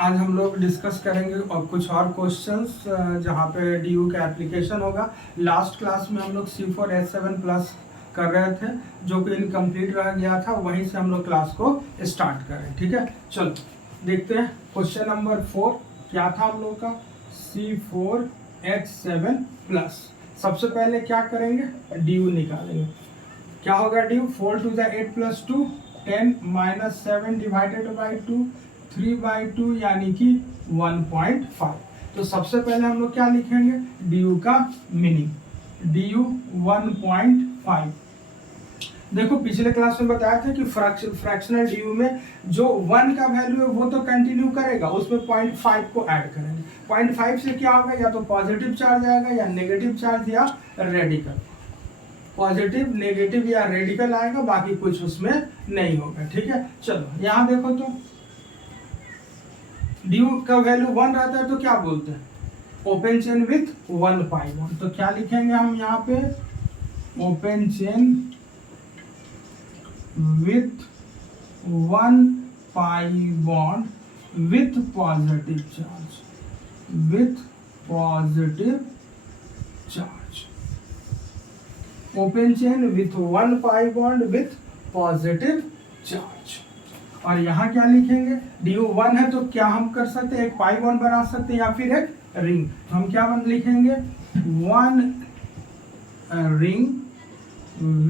आज हम लोग डिस्कस करेंगे और कुछ और क्वेश्चंस जहाँ पे डी का एप्लीकेशन होगा। लास्ट क्लास में हम लोग C4H7 प्लस कर रहे थे, जो कि इनकम्प्लीट रह गया था, वहीं से हम लोग क्लास को स्टार्ट करें। ठीक है, चलो देखते हैं क्वेश्चन नंबर 4 क्या था हम लोग का। C4H7 plus. सबसे पहले क्या करेंगे, डी निकालेंगे। क्या होगा D? 4 to the 8 plus 2 10 minus 7 divided by 2 3/2 यानी कि 1.5। तो सबसे पहले हम लोग क्या लिखेंगे, डी का मीनिंग। डी 1.5। देखो पिछले क्लास में बताया था कि फ्रैक्शनल डी में जो 1 का वैल्यू है वो तो कंटिन्यू करेगा, उसमें 0.5 को ऐड करेंगे। 0.5 से क्या होगा, या तो पॉजिटिव चार्ज आएगा या नेगेटिव चार्ज या रेडिकल। पॉजिटिव, नेगेटिव या रेडिकल आएगा, बाकी कुछ उसमें नहीं होगा। ठीक है, चलो यहाँ देखो तो डी का वैल्यू 1 रहता है तो क्या बोलते हैं, open chain with 1 pi bond. तो क्या लिखेंगे हम यहाँ पे, open chain with 1 pi bond with positive charge, with positive charge. Open chain with 1 pi bond with positive charge. और यहाँ क्या लिखेंगे, डी 1 है तो क्या हम कर सकते हैं, एक पाई बॉन्ड बना सकते हैं या फिर एक रिंग। तो हम क्या लिखेंगे, 1 रिंग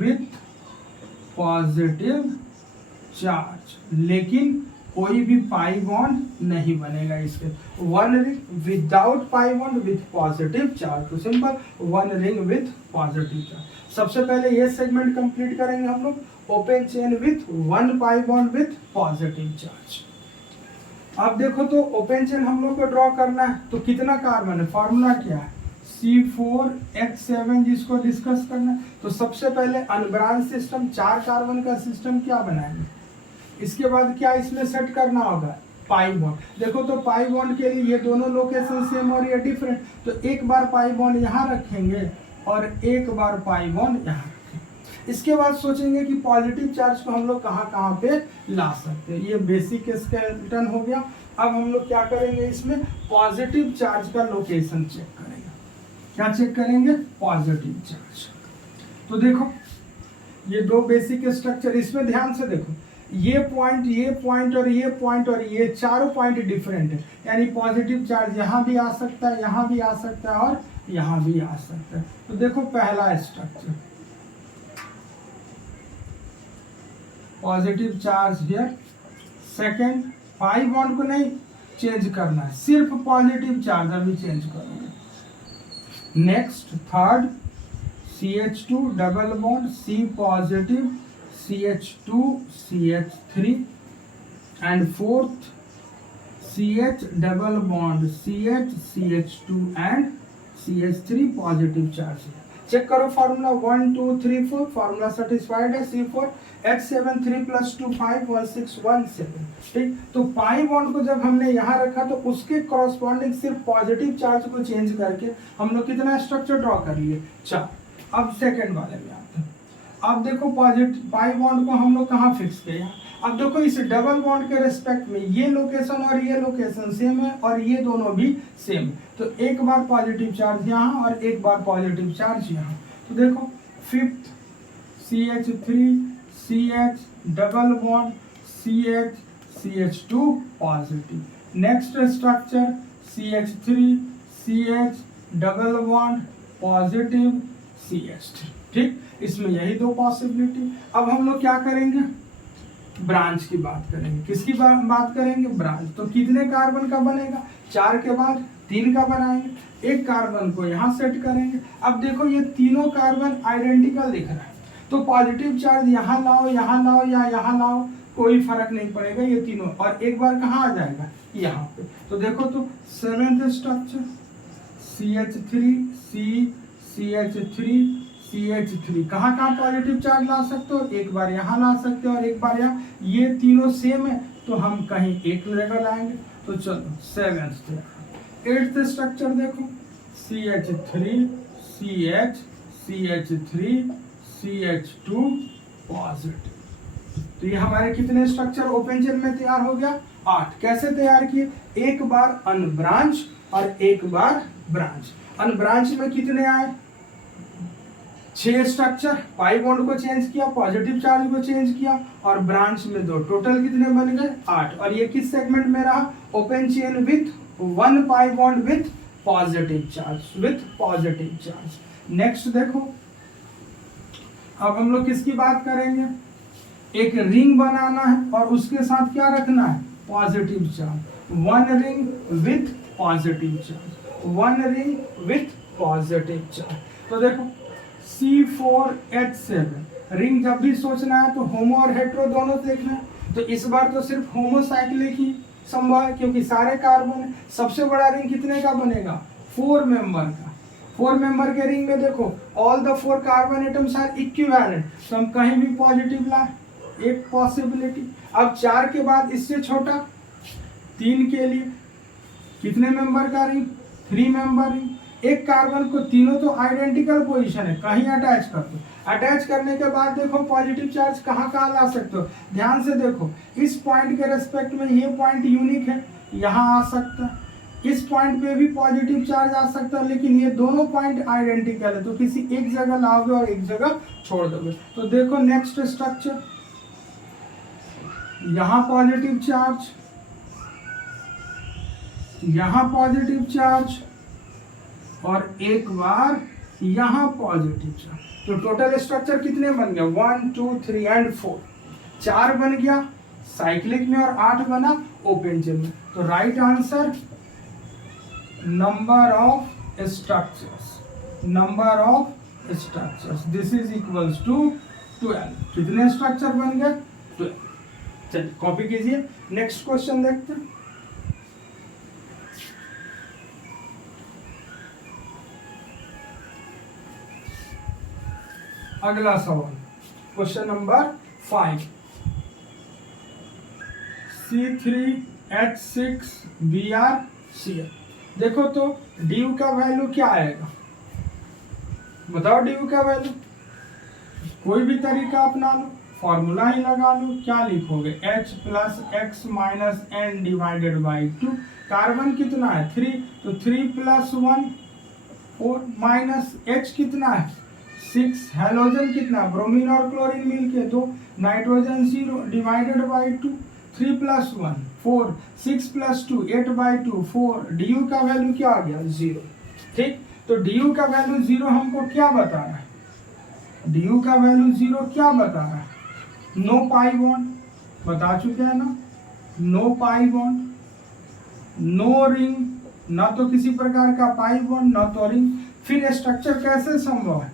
विथ पॉजिटिव चार्ज, लेकिन कोई भी पाई बॉन्ड नहीं बनेगा इसके। 1 ring without pi bond with positive charge. तो simple 1 ring with positive charge. सबसे पहले ये सेगमेंट कंप्लीट करेंगे हम लोग, open chain with 1 pi bond with positive charge. अब देखो तो ओपन चेन हम लोग को ड्रॉ करना है, तो कितना कार्बन है, फॉर्मूला क्या है, C4H7 जिसको डिस्कस करना है। तो सबसे पहले अनब्रांच सिस्टम, 4 कार्बन का सिस्टम क्या बनाएंगे। इसके बाद क्या इसमें सेट करना होगा, पाई बॉन्ड। देखो तो पाई बॉन्ड के लिए ये दोनों लोकेशन सेम और ये डिफरेंट, तो एक बार पाई बॉन्ड यहाँ रखेंगे और एक बार पाई बॉन्ड यहाँ रखेंगे। इसके बाद सोचेंगे कि पॉजिटिव चार्ज को हम लोग कहाँ कहाँ पे ला सकते हैं। ये बेसिक स्केलेटन हो गया। अब हम लोग क्या करेंगे, इसमें पॉजिटिव चार्ज का लोकेशन चेक करेंगे। क्या चेक करेंगे, पॉजिटिव चार्ज। तो देखो ये दो बेसिक स्ट्रक्चर, इसमें ध्यान से देखो, ये पॉइंट और ये पॉइंट और ये चारों पॉइंट डिफरेंट है, यानी पॉजिटिव चार्ज यहाँ भी आ सकता है, यहाँ भी आ सकता है और यहाँ भी आ सकता है। तो देखो पहला structure, positive charge here. Second, pi bond को नहीं चेंज करना है, सिर्फ पॉजिटिव चार्ज अभी चेंज करोगे। Next third, CH2 double bond C positive CH2 CH3 and fourth CH double bond CH CH2 and CH3 positive charge है। Check करो formula 1 2 3 4, formula satisfied है। C4H7 3 + 2 5 1 6 1 7। ठीक, तो पाई बॉन्ड को जब हमने यहाँ रखा तो उसके कॉरस्पॉन्डिंग सिर्फ पॉजिटिव चार्ज को चेंज करके हम लोग कितना स्ट्रक्चर ड्रॉ कर लिए, 4। अब सेकंड वाले में आते हैं। अब देखो पॉजिटिव पाई बॉन्ड को हम लोग कहाँ फिक्स किया। अब देखो इस डबल बॉन्ड के रेस्पेक्ट में ये लोकेशन और ये लोकेशन सेम है और ये दोनों भी सेम है। तो एक बार पॉजिटिव चार्ज यहाँ और एक बार पॉजिटिव चार्ज यहाँ। तो देखो fifth CH3 CH double bond CH CH2 positive. Next structure CH3 CH double bond positive CH3। ठीक, इसमें यही दो पॉसिबिलिटी। अब हम लोग क्या करेंगे, ब्रांच की बात करेंगे। किसकी बात करेंगे, ब्रांच। तो कितने कार्बन का बनेगा, 4 के बाद 3 का बनाएंगे। एक कार्बन को यहाँ सेट करेंगे। अब देखो ये तीनों कार्बन आइडेंटिकल दिख रहा है, तो पॉजिटिव चार्ज यहाँ लाओ या यहाँ लाओ, कोई फर्क नहीं पड़ेगा, ये तीनों। और एक बार कहाँ आ जाएगा, यहाँ पे। तो देखो तो seventh structure CH3 CH3 CH3, कहाँ कहाँ पॉजिटिव चार्ज ला सकते हो, एक बार यहाँ ला सकते हो और एक बार यहाँ। ये तीनों सेम है तो हम कहीं एक जगह लाएंगे। तो चलो सेवेंथ। एट्थ स्ट्रक्चर देखो, CH3 CH CH3 CH2 positive. तो ये हमारे कितने स्ट्रक्चर ओपन चेन में तैयार हो गया? 8। कैसे तैयार किए? एक बार अनब्रांच और एक बार ब्रांच। अनब्रांच में कितने आए? 6 स्ट्रक्चर, पाई बॉन्ड को चेंज किया, पॉजिटिव चार्ज को चेंज किया, और ब्रांच में 2, टोटल कितने बन गए? 8। और ये किस सेगमेंट में रहा? Open chain with 1 pi bond with positive charge. Next देखो, अब हम लोग किसकी बात करेंगे? एक रिंग बनाना है और उसके साथ क्या रखना है? Positive charge. 1 ring with positive charge. तो देखो C4H7 रिंग जब भी सोचना है तो होमो और हेटेरो दोनों देखना है। तो इस बार तो सिर्फ होमोसाइक्लिक ही संभव है क्योंकि सारे कार्बन है। सबसे बड़ा रिंग कितने का बनेगा? 4 मेंबर का। 4 मेंबर के रिंग में देखो all the 4 carbon atoms are equivalent, तो हम कहीं भी पॉजिटिव लाए, एक पॉसिबिलिटी। अब 4 के बाद इससे छोटा 3 के लिए कितने मेंबर का रिंग? 3 member ring. एक कार्बन को तीनों तो आइडेंटिकल पोजीशन है, कहीं अटैच कर दो। अटैच करने के बाद देखो पॉजिटिव चार्ज कहाँ कहाँ ला सकते हो? ध्यान से देखो, इस पॉइंट के रेस्पेक्ट में ये पॉइंट यूनिक है, यहाँ आ सकता है। इस पॉइंट पे भी पॉजिटिव चार्ज आ सकता है, लेकिन ये दोनों पॉइंट आइडेंटिकल है, तो किसी एक जगह लाओगे और एक जगह छोड़ दोगे। तो देखो नेक्स्ट स्ट्रक्चर, यहाँ पॉजिटिव चार्ज, यहाँ पॉजिटिव चार्ज, और एक बार यहाँ पॉजिटिव चार्ज। तो टोटल स्ट्रक्चर कितने बन गया? 1 2 3 एंड 4। 4 बन गया साइक्लिक में और 8 बना ओपन चेन में। तो right answer number of structures this is equals to 12। कितने स्ट्रक्चर बन गए? 12। चलिए कॉपी कीजिए, नेक्स्ट क्वेश्चन देखते हैं। अगला सवाल, क्वेश्चन नंबर 5। C3H6Br देखो तो ड्यू का वैल्यू क्या आएगा? बताओ ड्यू का वैल्यू। कोई भी तरीका अपना लो, फॉर्मूला ही लगा लो। क्या लिखोगे? H plus X minus N divided by 2। Carbon कितना है? 3, तो 3 प्लस 1 4 माइनस H कितना है? 6। हेलोजन कितना? ब्रोमीन और क्लोरीन मिलके 2, nitrogen 0 divided by 2। 3 plus 1 4, 6 plus 2 8 by 2 4। D का वैल्यू क्या आ गया? 0। ठीक, तो डी का वैल्यू 0 हमको क्या बता रहा है? डी का वैल्यू 0 क्या बता रहा है? नो पाई बॉन्ड, बता चुके हैं ना, no pi bond, no ring, ना तो किसी प्रकार का पाई बॉन्ड ना तो रिंग। फिर स्ट्रक्चर कैसे संभव है?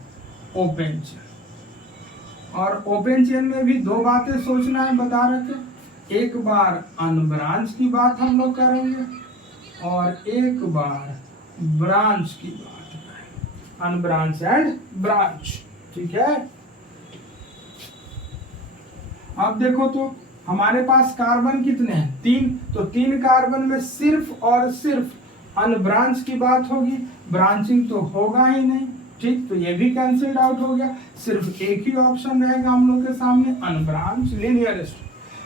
Open chain. और ओपन चेन में भी 2 बातें सोचना है, बता रखे। एक बार अनब्रांच की बात हम लोग करेंगे और एक बार ब्रांच की बात करेंगे, अनब्रांच एंड ब्रांच। ठीक है, अब देखो तो हमारे पास कार्बन कितने हैं? 3, तो 3 कार्बन में सिर्फ और सिर्फ अनब्रांच की बात होगी, ब्रांचिंग तो होगा ही नहीं। ठीक, तो ये भी कैंसिल्ड आउट हो गया। सिर्फ एक ही ऑप्शन रहेगा हम लोग के सामने, अनब्रांच लिनियरेस्ट।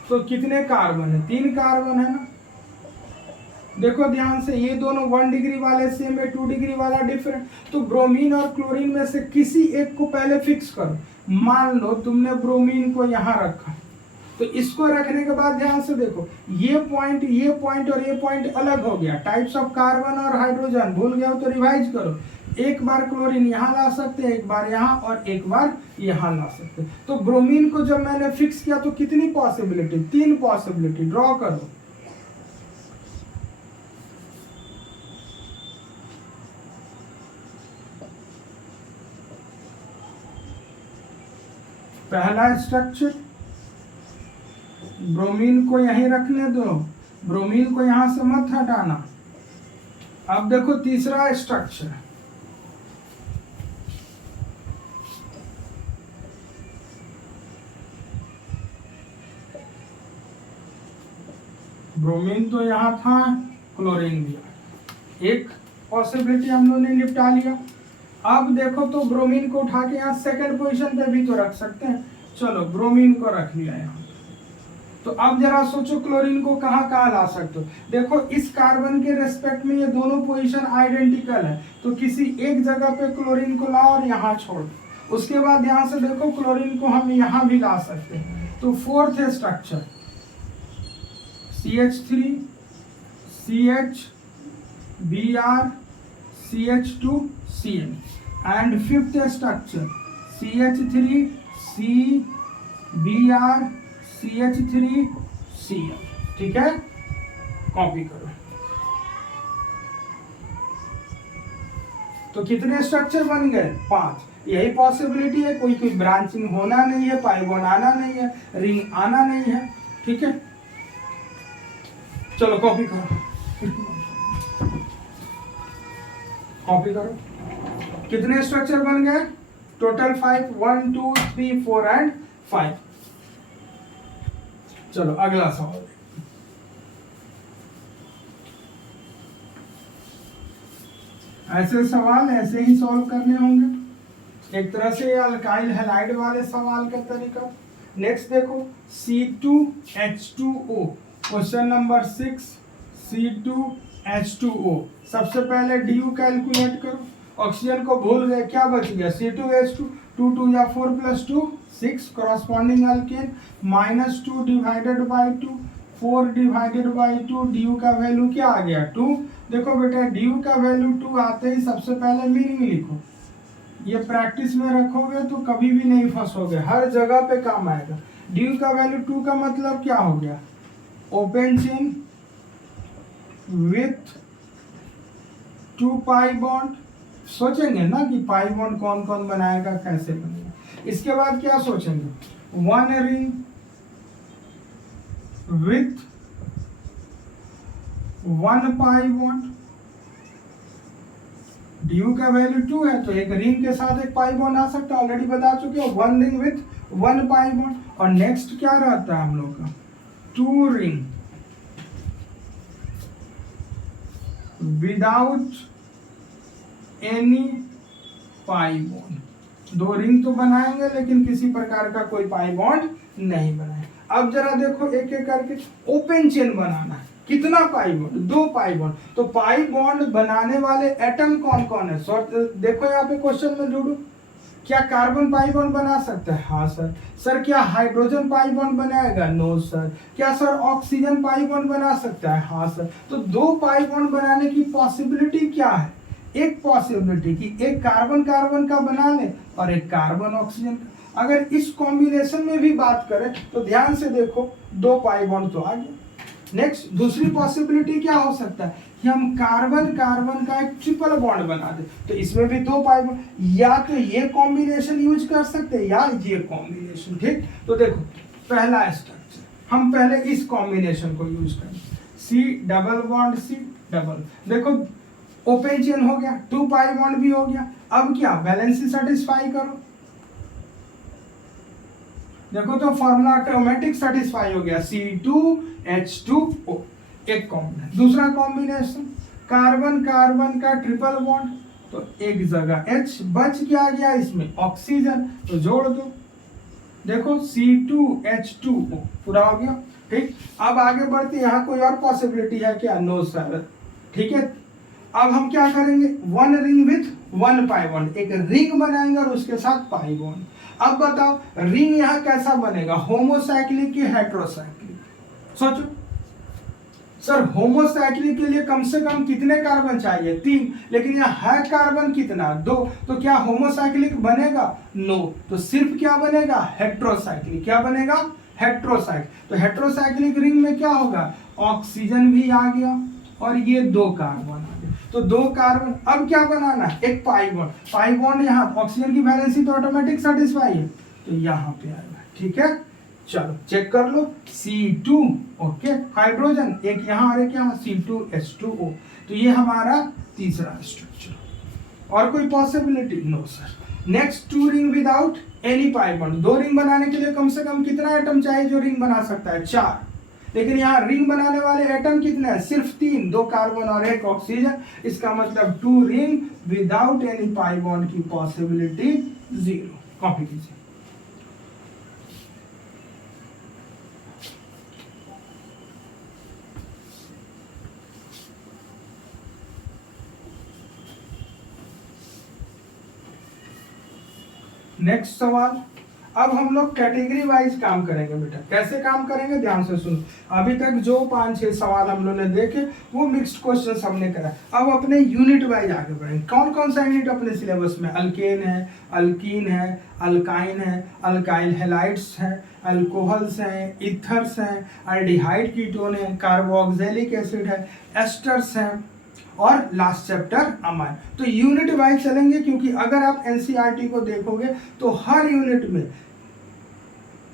तो कितने कार्बन है? 3 कार्बन है ना। देखो ध्यान से, ये दोनों 1 डिग्री वाले सेम है, 2 डिग्री वाला डिफरेंट। तो ब्रोमीन और क्लोरीन में से किसी एक को पहले फिक्स करो। मान लो तुमने ब्रोमीन को यहाँ रखा, तो इसको रखने के बाद ध्यान से देखो, ये पॉइंट और ये पॉइंट अलग हो गया। टाइप्स ऑफ कार्बन और हाइड्रोजन भूल गए हो तो रिवाइज करो। एक बार क्लोरीन यहाँ ला सकते हैं, एक बार यहाँ और एक बार यहाँ ला सकते हैं। तो ब्रोमीन को जब मैंने फिक्स किया तो कितनी पॉसिबिलिटी? 3 पॉसिबिलिटी। ड्रॉ करो। पहला स्ट्रक्चर, ब्रोमीन को यहीं रखने दो, ब्रोमीन को यहां से मत हटाना। अब देखो तीसरा स्ट्रक्चर, ब्रोमीन तो यहाँ था, क्लोरीन भी। एक पॉसिबिलिटी हम लोगों ने निपटा लिया। अब देखो तो ब्रोमीन को उठा के यहाँ सेकंड पोजीशन पे भी तो रख सकते हैं। चलो ब्रोमीन को रख लिया यहाँ। तो अब जरा सोचो क्लोरीन को कहाँ कहाँ ला सकते हो। देखो इस कार्बन के रेस्पेक्ट में ये दोनों पोजीशन आइडेंटिकल है, तो किसी एक जगह पे क्लोरीन को लाओ और यहाँ छोड़ दो। उसके बाद यहाँ से देखो क्लोरीन को हम यहाँ भी ला सकते हैं। तो fourth structure CH3 CH Br CH2 Cl and fifth structure CH3 C Br CH3 Cl। ठीक है, कॉपी करो। तो कितने स्ट्रक्चर बन गए? 5। यही पॉसिबिलिटी है, कोई कोई ब्रांचिंग होना नहीं है, पाई बॉन्ड आना नहीं है, रिंग आना नहीं है। ठीक है, चलो कॉपी करो, कॉपी करो। कितने स्ट्रक्चर बन गए? Total 5, 1 2 3 4 and 5। चलो अगला सवाल। ऐसे सवाल ऐसे ही सॉल्व करने होंगे, एक तरह से अल्काइल हैलाइड वाले सवाल का तरीका। नेक्स्ट देखो C2H2O, क्वेश्चन नंबर 6 C2H2O। सबसे पहले DU कैलकुलेट करो। ऑक्सीजन को भूल गए, क्या बच गया? C2H2, 2 2 या 4 + 2 6, corresponding alkane -2 divided by 2, 4 divided by 2, DU का वैल्यू क्या आ गया? 2। देखो बेटा DU का वैल्यू 2 आते ही सबसे पहले मीनिंग लिखो। ये प्रैक्टिस में रखोगे तो कभी भी नहीं फंसोगे, हर जगह पे काम आएगा। DU का वैल्यू 2 का मतलब क्या हो गया? Open chain with 2 pi bond. सोचेंगे ना कि पाई बॉन्ड कौन कौन बनाएगा, कैसे बनेगा। इसके बाद क्या सोचेंगे? 1 ring with 1 pi bond. DU का वैल्यू 2 है तो एक रिंग के साथ एक पाई बॉन्ड आ सकता है, ऑलरेडी बता चुके हो। 1 रिंग विथ 1 पाई बॉन्ड। और नेक्स्ट क्या रहता है हम लोग का? 2 ring without any pi bond. 2 ring तो बनाएंगे लेकिन किसी प्रकार का कोई पाई बॉन्ड नहीं बनाए। अब जरा देखो एक एक करके ओपन चेन बनाना है। कितना पाई बॉन्ड? 2 pi bond. तो पाई बॉन्ड बनाने वाले एटम कौन कौन है? देखो यहाँ पे क्वेश्चन में ढूंढो, क्या कार्बन पाई बॉन्ड बना सकता है? हाँ सर। सर क्या हाइड्रोजन पाई बॉन्ड बनाएगा? No sir. क्या सर ऑक्सीजन पाई बॉन्ड बना सकता है? हाँ सर। तो 2 पाई बॉन्ड बनाने की पॉसिबिलिटी क्या है? एक पॉसिबिलिटी कि एक कार्बन कार्बन का बना ले और एक कार्बन ऑक्सीजन का। अगर इस कॉम्बिनेशन में भी बात करें तो ध्यान से देखो 2 पाई बॉन्ड तो आ गया। नेक्स्ट दूसरी पॉसिबिलिटी क्या हो सकता है कि हम कार्बन कार्बन का एक ट्रिपल बॉन्ड बना दे, तो इसमें भी 2 पाई बॉन्ड। या तो ये कॉम्बिनेशन यूज कर सकते हैं या ये कॉम्बिनेशन। ठीक, तो देखो पहला स्ट्रक्चर हम पहले इस कॉम्बिनेशन को यूज करें। C double bond C double. देखो ओपन चेन हो गया, 2 पाई बॉन्ड भी हो गया। अब क्या वैलेंसी सेटिस्फाई करो। देखो तो फॉर्मूला ऑटोमेटिक सेटिस्फाई हो गया, C2H2O एक कॉम्बिनेशन। दूसरा कॉम्बिनेशन कार्बन कार्बन का ट्रिपल बॉन्ड, तो एक जगह H बच क्या गया इसमें? ऑक्सीजन, तो जोड़ दो। देखो C2H2O पूरा हो गया। ठीक, अब आगे बढ़ते, यहाँ कोई और पॉसिबिलिटी है क्या? No sir. ठीक है, अब हम क्या करेंगे? 1 रिंग विथ 1 पाई बॉन्ड, एक रिंग बनाएंगे और उसके साथ पाई बॉन्ड। अब बताओ रिंग यहाँ कैसा बनेगा? होमोसाइक्लिक की हेटेरोसाइक्लिक? सोचो सर, होमोसाइक्लिक के लिए कम से कम कितने कार्बन चाहिए? 3, लेकिन यहाँ है कार्बन कितना? 2, तो क्या होमोसाइक्लिक बनेगा? नो। तो सिर्फ क्या बनेगा? हेटेरोसाइक्लिक। क्या बनेगा? हेटेरोसाइक्लिक। तो हेटेरोसाइक्लिक रिंग में क्या होगा? ऑक्सीजन भी आ गया और ये 2 कार्बन आ गए, तो 2 कार्बन। अब क्या बनाना है? एक पाई बॉन्ड। पाई बॉन्ड यहाँ ऑक्सीजन की वैलेंसी तो ऑटोमेटिक सेटिस्फाई है, तो यहाँ पे आएगा। ठीक है, चलो चेक कर लो। C2 ओके, हाइड्रोजन एक यहाँ और एक यहाँ, C2H2O। तो ये हमारा तीसरा स्ट्रक्चर। और कोई possibility? No sir. Next 2 ring without any pi bond. 2 ring बनाने के लिए कम से कम कितना एटम चाहिए जो रिंग बना सकता है? 4। लेकिन यहाँ रिंग बनाने वाले एटम कितने हैं? सिर्फ 3, 2 कार्बन और 1 ऑक्सीजन। इसका मतलब 2 ring without any pi bond की पॉसिबिलिटी 0। कॉपी कीजिए। नेक्स्ट सवाल, अब हम लोग कैटेगरी वाइज काम करेंगे बेटा। कैसे काम करेंगे ध्यान से सुनो। अभी तक जो 5-6 सवाल हम लोग ने देखे वो मिक्स्ड क्वेश्चन हमने करा। अब अपने यूनिट वाइज आगे बढ़ेंगे। कौन कौन सा यूनिट अपने सिलेबस में? अल्केन है, अल्कीन है, अल्काइन है, अल्काइल हैलाइड्स है, अल्कोहल्स हैं, इथर्स हैं, अल्डिहाइड कीटोन है, कार्बोक्सिलिक एसिड है, एस्टर्स हैं, और लास्ट चैप्टर अमाइन। तो यूनिट वाइज चलेंगे, क्योंकि अगर आप एनसीईआरटी को देखोगे तो हर यूनिट में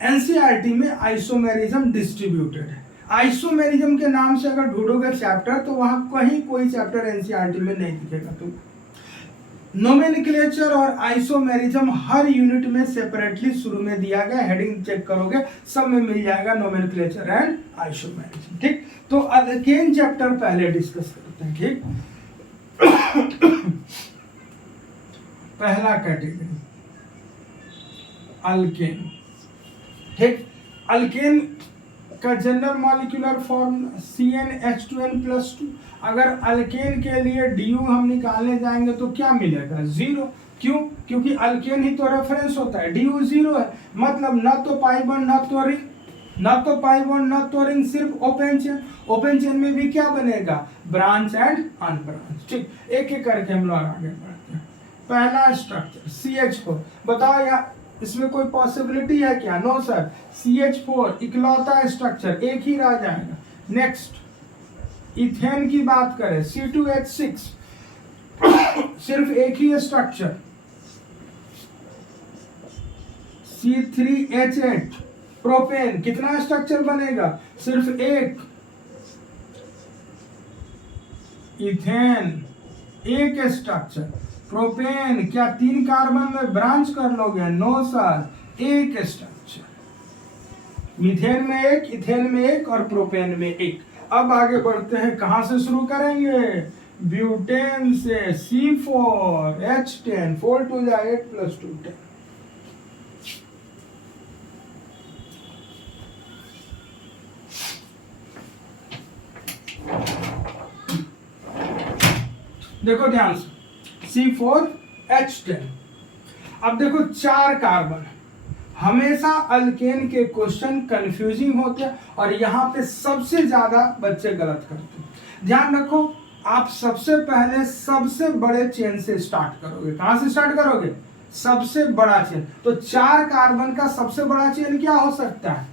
एनसीईआरटी में आइसोमेरिज्म डिस्ट्रीब्यूटेड है। आइसोमेरिज्म के नाम से अगर ढूंढोगे चैप्टर तो वहां कहीं कोई चैप्टर एनसीईआरटी में नहीं दिखेगा। तो नोमेनक्लेचर और आइसोमेरिज्म हर यूनिट में सेपरेटली शुरू में दिया गया। हेडिंग चेक करोगे सब में मिल जाएगा नोमेनक्लेचर एंड आइसोमेरिज्म। ठीक, तो अल्केन चैप्टर पहले डिस्कस करते हैं। ठीक, पहला कैटेगरी अल्केन। ठीक, अल्केन का जनरल मॉलिक्यूलर फॉर्म CnH2n+2। अगर अल्केन के लिए DU हम निकालने जाएंगे तो क्या मिलेगा? 0। क्यों? क्योंकि अल्केन ही तो रेफरेंस होता है, DU 0 है। मतलब न तो पाई बॉन्ड न तो रिंग, न तो पाई बॉन्ड न तो रिंग, सिर्फ ओपन चेन। ओपन चेन में भी क्या बनेगा? Branch and unbranch. ठीक, एक एक करके हम लोग आगे बढ़ते हैं। पहला स्ट्रक्चर CH4। बताओ यार इसमें कोई पॉसिबिलिटी है क्या? नो सर, CH4 इकलौता स्ट्रक्चर, एक ही रह जाएगा। नेक्स्ट इथेन की बात करें, C2H6 सिर्फ एक ही स्ट्रक्चर। C3H8 प्रोपेन, कितना स्ट्रक्चर बनेगा? सिर्फ एक। इथेन एक स्ट्रक्चर। प्रोपेन क्या 3 कार्बन में ब्रांच कर लोगे? नो सर, एक स्ट्रक्चर। मीथेन में एक, इथेन में एक और प्रोपेन में एक। अब आगे बढ़ते हैं, कहां से शुरू करेंगे? ब्यूटेन से। C4H10 4 2 8 + 2 10। देखो ध्यान से, C4H10। अब देखो 4 कार्बन। हमेशा अल्केन के क्वेश्चन कंफ्यूजिंग होते हैं और यहाँ पे सबसे ज्यादा बच्चे गलत करते हैं। ध्यान रखो, आप सबसे पहले सबसे बड़े चेन से स्टार्ट करोगे। कहां से स्टार्ट करोगे? सबसे बड़ा चेन। तो 4 कार्बन का सबसे बड़ा चेन क्या हो सकता है?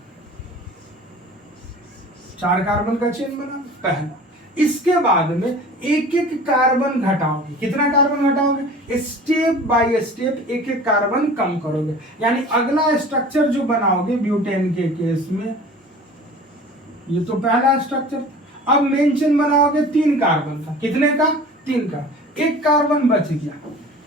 4 कार्बन का चेन बना पहला। इसके बाद में एक एक कार्बन घटाओगे। कितना कार्बन घटाओगे? स्टेप बाय स्टेप एक एक कार्बन कम करोगे। यानी अगला स्ट्रक्चर जो बनाओगे ब्यूटेन के केस में, ये तो पहला स्ट्रक्चर। अब मेन चेन बनाओगे 3 कार्बन का। कितने का? 3 का। एक कार्बन बच गया,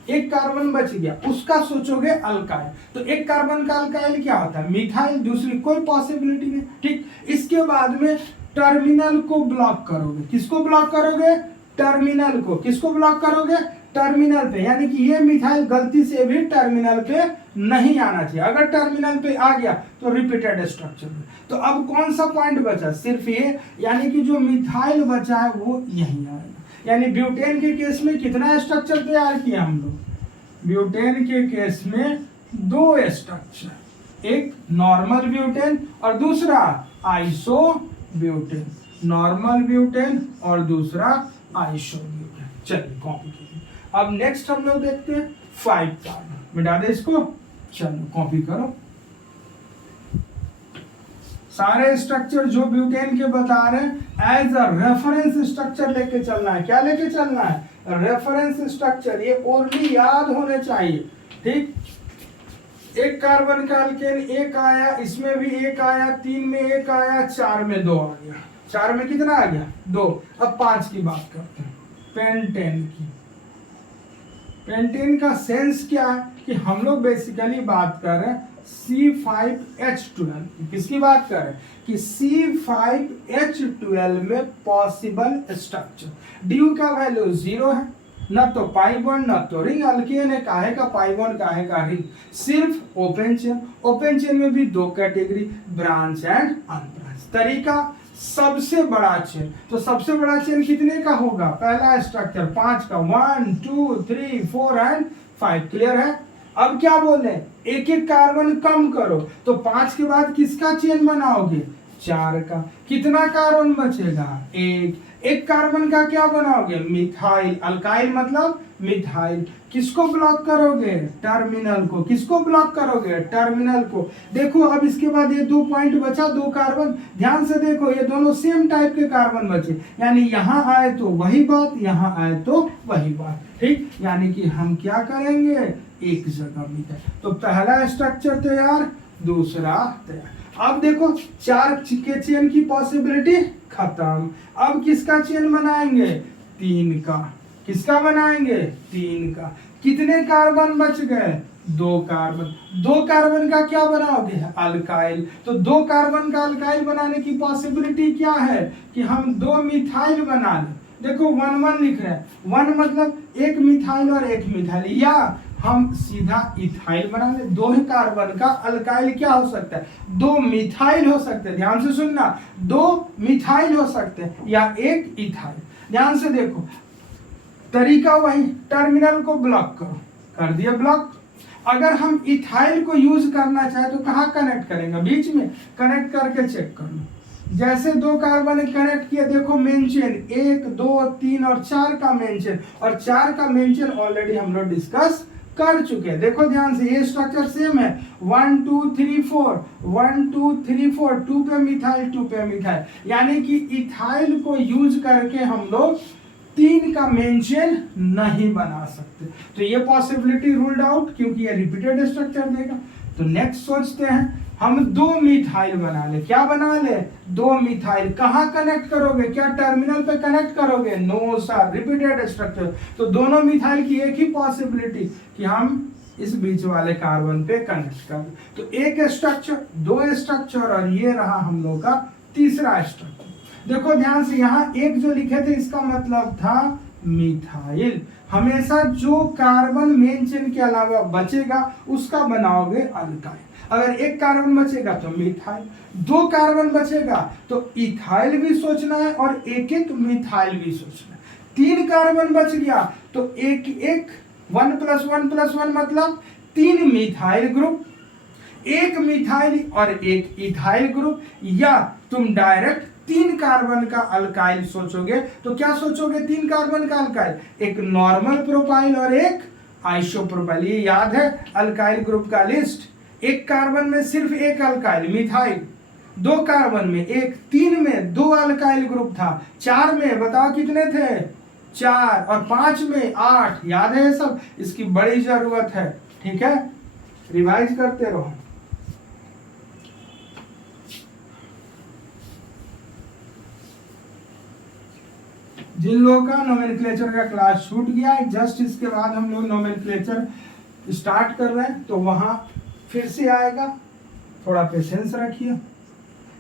एक कार्बन बच गया, उसका सोचोगे अल्काइल। तो एक कार्बन का अल्काइल क्या होता है? मिथाइल। दूसरी कोई पॉसिबिलिटी नहीं। ठीक, इसके बाद में टर्मिनल को ब्लॉक करोगे। किसको ब्लॉक करोगे? टर्मिनल को। किसको ब्लॉक करोगे? टर्मिनल पे। यानी कि ये मिथाइल गलती से भी टर्मिनल पे नहीं आना चाहिए। अगर टर्मिनल पे आ गया तो रिपीटेड स्ट्रक्चर। तो अब कौन सा पॉइंट बचा? सिर्फ ये, यानी कि जो मिथाइल बचा है वो यही आएगा। यानी ब्यूटेन के केस में कितना स्ट्रक्चर तैयार किया हम लोग? ब्यूटेन के केस में 2 स्ट्रक्चर, एक नॉर्मल ब्यूटेन और दूसरा आइसो ब्यूटेन। नॉर्मल ब्यूटेन और दूसरा आइसो ब्यूटेन। चलिए कॉपी कीजिए। अब नेक्स्ट हम लोग देखते हैं 5 कार्बन। मिटा दे इसको। चलो कॉपी करो। सारे स्ट्रक्चर जो ब्यूटेन के बता रहे हैं एज अ रेफरेंस स्ट्रक्चर लेके चलना है। क्या लेके चलना है? Reference structure. ये ओरली याद होने चाहिए। ठीक, एक कार्बन का अल्केन एक आया, इसमें भी एक आया, 3 में एक आया, 4 में 2 आ गया। 4 में कितना आ गया? 2। अब 5 की बात करते हैं, पेंटेन की। पेंटेन का सेंस क्या है कि हम लोग बेसिकली बात कर रहे हैं C5H12। किसकी बात कर रहे हैं? कि C5H12 में पॉसिबल स्ट्रक्चर। ड्यू का वैल्यू 0 है, न तो पाई बॉन्ड न तो रिंग। अल्केन है, काहे का पाई बॉन्ड, काहे का रिंग। सिर्फ ओपन चेन। ओपन चेन में भी 2 कैटेगरी, ब्रांच एंड अनब्रांच। तरीका सबसे बड़ा चेन। तो सबसे बड़ा चेन कितने का होगा? पहला स्ट्रक्चर 5 का, 1 2 3 4 एंड 5। क्लियर है? अब क्या बोले, एक एक कार्बन कम करो, तो 5 के बाद किसका चेन बनाओगे, 4 का। कितना कार्बन बचेगा, एक कार्बन का क्या बनाओगे, मिथाइल। अल्काइल मतलब मिथाइल। किसको ब्लॉक करोगे, टर्मिनल को। किसको ब्लॉक करोगे, टर्मिनल को। देखो अब इसके बाद ये 2 पॉइंट बचा, 2 कार्बन। ध्यान से देखो, ये दोनों सेम टाइप के कार्बन बचे, यानी यहाँ आए तो वही बात, यहाँ आए तो वही बात, ठीक। यानी कि हम क्या करेंगे, एक जगह मिथाइल। तो पहला स्ट्रक्चर तैयार, दूसरा तैयार। अब देखो 4 के चेन की पॉसिबिलिटी खत्म। अब किसका चेन बनाएंगे, 3 का। किसका बनाएंगे, 3 का। कितने कार्बन बच गए, 2 कार्बन। 2 कार्बन का क्या बनाओगे, अल्काइल। तो 2 कार्बन का अल्काइल बनाने की पॉसिबिलिटी क्या है कि हम 2 मिथाइल बना लें। देखो 1 1 लिख रहे हैं, 1 मतलब एक मिथाइल और एक मिथाइल, या हम सीधा इथाइल बना ले। 2 कार्बन का अल्काइल क्या हो सकता है, 2 मिथाइल हो सकते हैं। ध्यान से सुनना, 2 मिथाइल हो सकते हैं या एक इथाइल। ध्यान से देखो, तरीका वही, टर्मिनल को ब्लॉक करो, कर दिया ब्लॉक। अगर हम इथाइल को यूज करना चाहे तो कहाँ कनेक्ट करेंगे, बीच में कनेक्ट करके चेक कर लो। जैसे 2 कार्बन कनेक्ट किया, देखो मेन चेन 1 2 3 और 4 का मेन चेन, और 4 का मेन चेन ऑलरेडी हम लोग डिस्कस कर चुके हैं। देखो ध्यान से, ये स्ट्रक्चर सेम है, 1 2 3 4 1 2 3 4, 2 पे मिथाइल 2 पे मिथाइल। यानी कि इथाइल को यूज करके हम लोग 3 का मेन चेन नहीं बना सकते। तो ये पॉसिबिलिटी रूल्ड आउट, क्योंकि ये रिपीटेड स्ट्रक्चर देगा। तो नेक्स्ट सोचते हैं हम 2 मिथाइल बना ले। क्या बना ले, 2 मिथाइल। कहाँ कनेक्ट करोगे, क्या टर्मिनल पे कनेक्ट करोगे, नो सर, रिपीटेड स्ट्रक्चर। तो दोनों मिथाइल की एक ही पॉसिबिलिटी कि हम इस बीच वाले कार्बन पे कनेक्ट कर। तो एक स्ट्रक्चर, 2 स्ट्रक्चर, और ये रहा हम लोग का तीसरा स्ट्रक्चर। देखो ध्यान से, यहाँ एक जो लिखे थे इसका मतलब था मिथाइल। हमेशा जो कार्बन मेन चेन के अलावा बचेगा उसका बनाओगे अल्काइल। अगर एक कार्बन बचेगा तो मिथाइल, 2 कार्बन बचेगा तो इथाइल भी सोचना है और एक एक मिथाइल भी सोचना है। 3 कार्बन बच गया तो एक एक 1 + 1 + 1 मतलब 3 मिथाइल ग्रुप, एक मिथाइल और एक इथाइल ग्रुप। या तुम डायरेक्ट 3 कार्बन का अल्काइल सोचोगे तो क्या सोचोगे, 3 कार्बन का अल्काइल, एक नॉर्मल प्रोपाइल और एक आइसोप्रोपाइल। ये याद है अल्काइल ग्रुप का लिस्ट। एक कार्बन में सिर्फ एक अल्काइल मिथाइल, 2 कार्बन में एक, 3 में 2 अल्काइल ग्रुप था, 4 में बताओ कितने थे, 4, और 5 में 8। याद है ये सब, इसकी बड़ी जरूरत है, ठीक है, रिवाइज करते रहो। जिन लोगों का नोमेनक्लेचर का क्लास छूट गया है, जस्ट इसके बाद हम लोग नोमेनक्लेचर स्टार्ट कर रहे हैं, तो वहां फिर से आएगा, थोड़ा पेशेंस रखिए।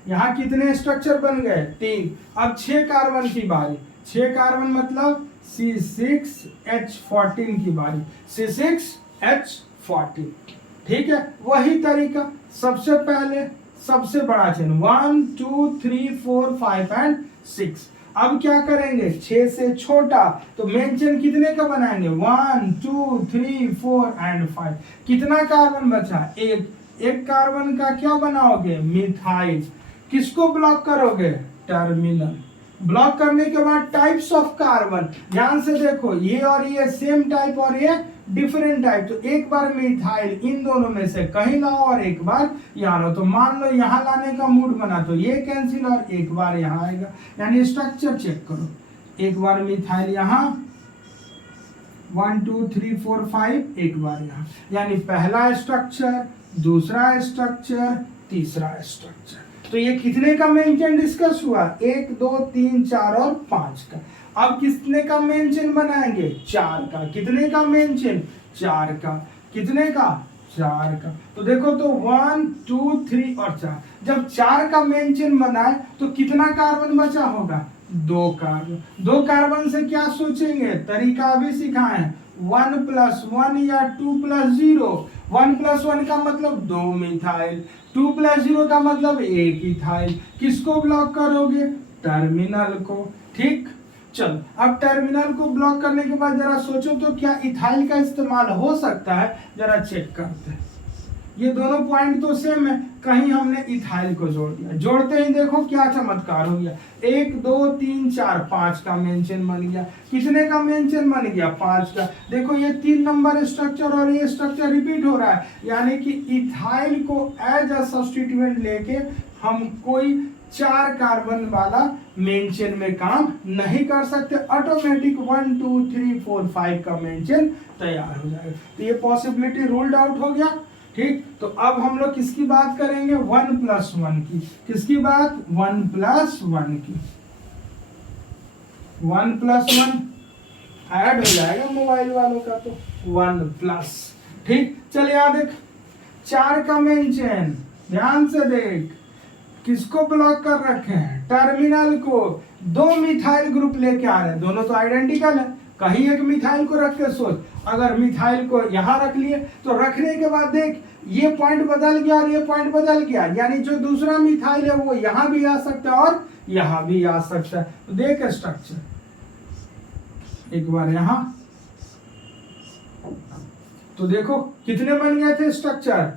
यहाँ कितने स्ट्रक्चर बन गए, 3। अब 6 कार्बन की बारी, 6 कार्बन मतलब C6H14 की बारी, C6H14, ठीक है। वही तरीका, सबसे पहले सबसे बड़ा चेन 1 2 3 4 5 एंड 6। अब क्या करेंगे, 6 से छोटा, तो मेन चेन कितने का बनाएंगे, 1 2 3 4 एंड 5। कितना कार्बन बचा, एक कार्बन का क्या बनाओगे, मिथाइल। किसको ब्लॉक करोगे, टर्मिनल। ब्लॉक करने के बाद टाइप्स ऑफ कार्बन, ध्यान से देखो, ये और ये सेम टाइप और ये डिफरेंट टाइप। तो एक बार मिथाइल इन दोनों में से कहीं लाओ और एक बार यहाँ लो। तो मान लो यहाँ लाने का मूड बना तो ये कैंसिल और एक बार यहाँ आएगा। यानी स्ट्रक्चर चेक करो, एक बार मिथाइल यहाँ, 1 2 3 4 5, एक बार यहाँ। यानी पहला स्ट्रक्चर, दूसरा स्ट्रक्चर, तीसरा स्ट्रक्चर। तो ये कितने का मेन चेन डिस्कस हुआ, 1 2 3 4 और 5 का। अब कितने का मेन चेन बनाएंगे, 4 का। कितने का मेन चेन, 4 का। कितने का, 4 का। तो देखो तो 1 2 3 और 4। जब 4 का मेन चेन बनाए तो कितना कार्बन बचा होगा, 2 कार्बन। 2 कार्बन से क्या सोचेंगे, तरीका भी सिखाए, 1 + 1 या 2 + 0। 1 + 1 का मतलब 2 मिथाइल, 2 + 0 का मतलब 1 इथाइल। किसको ब्लॉक करोगे, टर्मिनल को, ठीक। चलो अब टर्मिनल को ब्लॉक करने के बाद जरा सोचो तो क्या इथाइल का इस्तेमाल हो सकता है, जरा चेक करते हैं। ये दोनों पॉइंट तो सेम है, कहीं हमने इथाइल को जोड़ दिया, जोड़ते ही देखो क्या चमत्कार हो गया, 1 2 3 4 5 का मेन चेन बन गया। कितने का मेन चेन बन गया? 5 का। देखो ये 3 नंबर स्ट्रक्चर और ये स्ट्रक्चर रिपीट हो रहा है, यानी कि इथाइल को एज अ सब्स्टिट्यूएंट लेके हम कोई 4 कार्बन वाला मेन चेन में काम नहीं कर सकते, ऑटोमेटिक 1 2 3 4 5 का मेन चेन तैयार हो जाएगा। तो ये पॉसिबिलिटी रूल्ड आउट हो गया। ठीक, तो अब हम लोग किसकी बात करेंगे? 1+1 की। किसकी बात? 1+1 की। 1+1 ऐड हो जाएगा मोबाइल वालों का, तो 1+। ठीक, चल यहाँ देख 4 का मेन चेन, ध्यान से देख किसको ब्लॉक कर रखे हैं? टर्मिनल को। 2 मिथाइल ग्रुप लेके आ रहे हैं, दोनों तो आइडेंटिकल है, कहीं एक मिथाइल को रख के सोच, अगर मिथाइल को यहां रख लिए तो रखने के बाद देख ये पॉइंट बदल गया और ये पॉइंट बदल गया, यानी जो दूसरा मिथाइल है वो यहां भी आ सकता है और यहां भी आ सकता है। तो देख स्ट्रक्चर एक बार यहां, तो देखो कितने बन गए थे स्ट्रक्चर?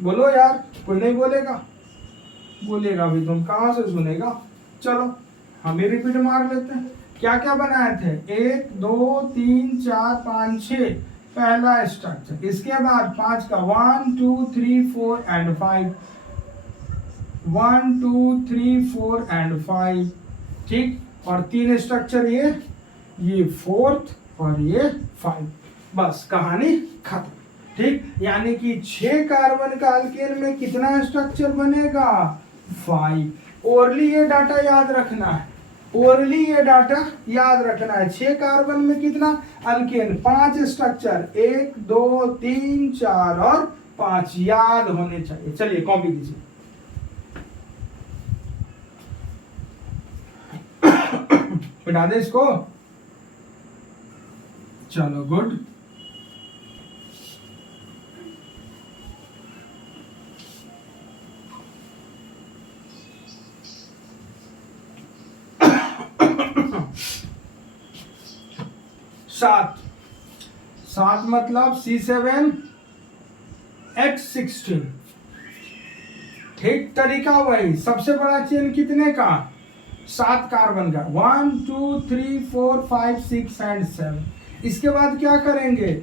बोलो यार, कोई नहीं बोलेगा? बोलेगा भी तुम कहां से सुनेगा। चलो हम भी रिपीट मार लेते हैं। क्या क्या बनाए थे? 1 2 3 4 5 6 पहला स्ट्रक्चर। इसके बाद 5 का 1 2 3 4 एंड 5, 1 2 3 4 एंड 5। ठीक, और 3 स्ट्रक्चर ये 4th और ये 5। बस कहानी खत्म। ठीक, यानी कि 6 कार्बन का अल्केन में कितना स्ट्रक्चर बनेगा? 5। ओरली ये डाटा याद रखना है, ओरली ये डाटा याद रखना है। 6 कार्बन में कितना अल्केन? 5 स्ट्रक्चर, 1 2 3 4 और 5 याद होने चाहिए। चलिए कॉपी कीजिए। बिठा दे इसको। चलो गुड। सात मतलब C7H16। ठीक, तरीका वही, सबसे बड़ा चेन कितने का? 7 कार्बन का, 1 2 3 4 5 6 एंड 7। इसके बाद क्या करेंगे?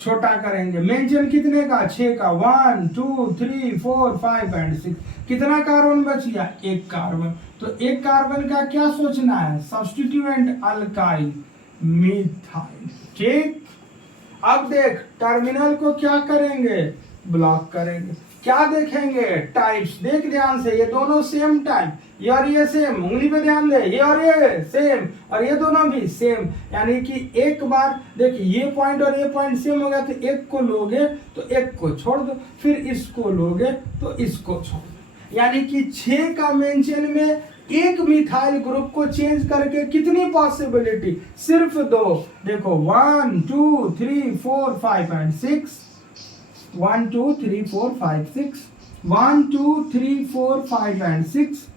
छोटा करेंगे। मेन चेन कितने का? 6 का, 1 2 3 4 5 एंड 6। कितना कार्बन बच गया? 1 कार्बन। तो 1 कार्बन का क्या सोचना है? Substituent alkyl methyl. ठीक, अब देख टर्मिनल को क्या करेंगे? ब्लॉक करेंगे। क्या देखेंगे? टाइप्स। देख ध्यान से, ये दोनों सेम टाइप, ये और ये सेम, उंगली पे ध्यान दे, ये और ये सेम और ये दोनों भी सेम, यानी कि एक बार देख ये पॉइंट और ये पॉइंट सेम हो गया तो एक को लोगे तो एक को छोड़ दो, फिर इसको लोगे तो इसको छोड़ दो, यानी कि 6 का मेन चेन में एक मिथाइल ग्रुप को चेंज करके कितनी पॉसिबिलिटी? सिर्फ 2। देखो 1 2 3 4 5 एंड 6, 1 2 3 4 5 6, 1 2 3 4 5 एंड 6।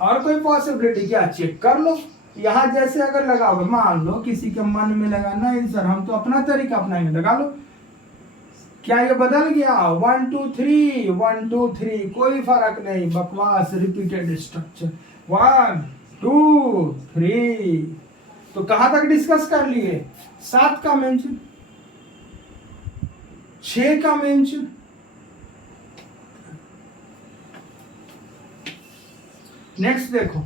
और कोई पॉसिबिलिटी क्या? चेक कर लो। यहाँ जैसे अगर लगाओगे, मान लो किसी के मन में लगाना है सर, हम तो अपना तरीका अपनाएंगे, लगा लो। क्या ये बदल गया? 1 2 3 1 2 3, कोई फर्क नहीं, बकवास रिपीटेड स्ट्रक्चर। 1 2 3। तो कहां तक डिस्कस कर लिए? 7 का मेंशन, 6 का मेंशन, नेक्स्ट देखो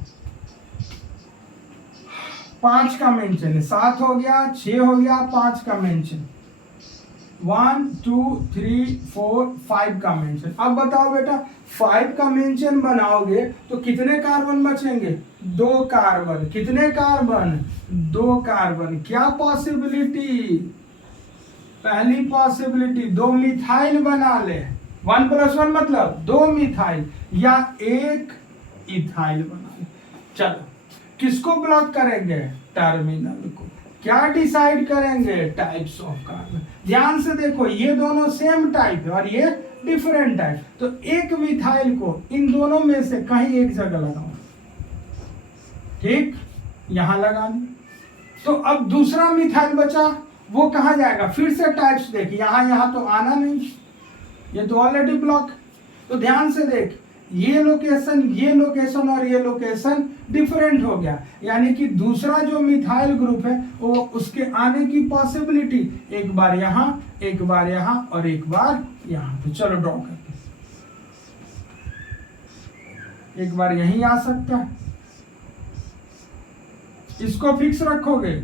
5 का मेंशन है। 7 हो गया, 6 हो गया, 5 का मेंशन, 1 2 3 4 5 का मेंशन। अब बताओ बेटा 5 का मेंशन बनाओगे तो कितने कार्बन बचेंगे? 2 कार्बन। कितने कार्बन? 2 कार्बन। क्या पॉसिबिलिटी? पहली पॉसिबिलिटी 2 मिथाइल बना ले, 1+1 मतलब 2 मिथाइल या 1 इथाइल बना ले। चलो किसको ब्लॉक करेंगे? टर्मिनल को। क्या डिसाइड करेंगे? Types of carbon. ध्यान से देखो ये दोनों सेम टाइप है और ये डिफरेंट टाइप, तो एक मिथाइल को इन दोनों में से कहीं एक जगह लगाओ। ठीक, यहां लगा दी। तो अब दूसरा मिथाइल बचा, वो कहाँ जाएगा? फिर से टाइप्स देख, यहां तो आना नहीं, ये तो ऑलरेडी ब्लॉक। तो ध्यान से देख, ये लोकेशन और ये लोकेशन डिफरेंट हो गया, यानी कि दूसरा जो मिथाइल ग्रुप है वो उसके आने की पॉसिबिलिटी एक बार यहां, एक बार यहां और एक बार यहां। तो चलो ड्रॉ करते हैं। एक बार यहीं आ सकता है, इसको फिक्स रखोगे,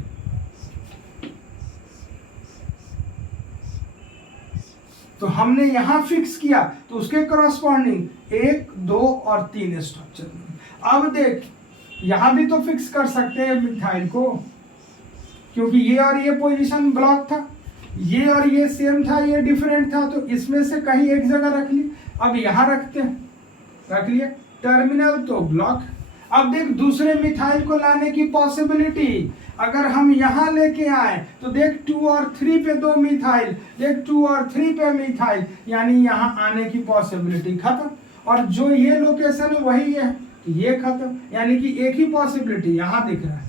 तो हमने यहां फिक्स किया तो उसके करस्पॉन्डिंग 1, 2 और 3 स्ट्रक्चर। अब देख, यहां भी तो फिक्स कर सकते हैं मिथाइल को, क्योंकि ये और ये पोजीशन ब्लॉक था, ये और ये सेम था, ये डिफरेंट था, तो इसमें से कहीं एक जगह रख ली। अब यहां रखते हैं, रख लिया, टर्मिनल तो ब्लॉक। अब देख, दूसरे मिथाइल को लाने की पॉसिबिलिटी, अगर हम यहां लेके आए तो देख 2 और 3 पे 2 मिथाइल, देख 2 और 3 पे मिथाइल, यानी यहां आने की पॉसिबिलिटी खत्म। और जो ये लोकेशन है वही है, तो ये खत्म, यानी कि एक ही पॉसिबिलिटी यहां दिख रहा है।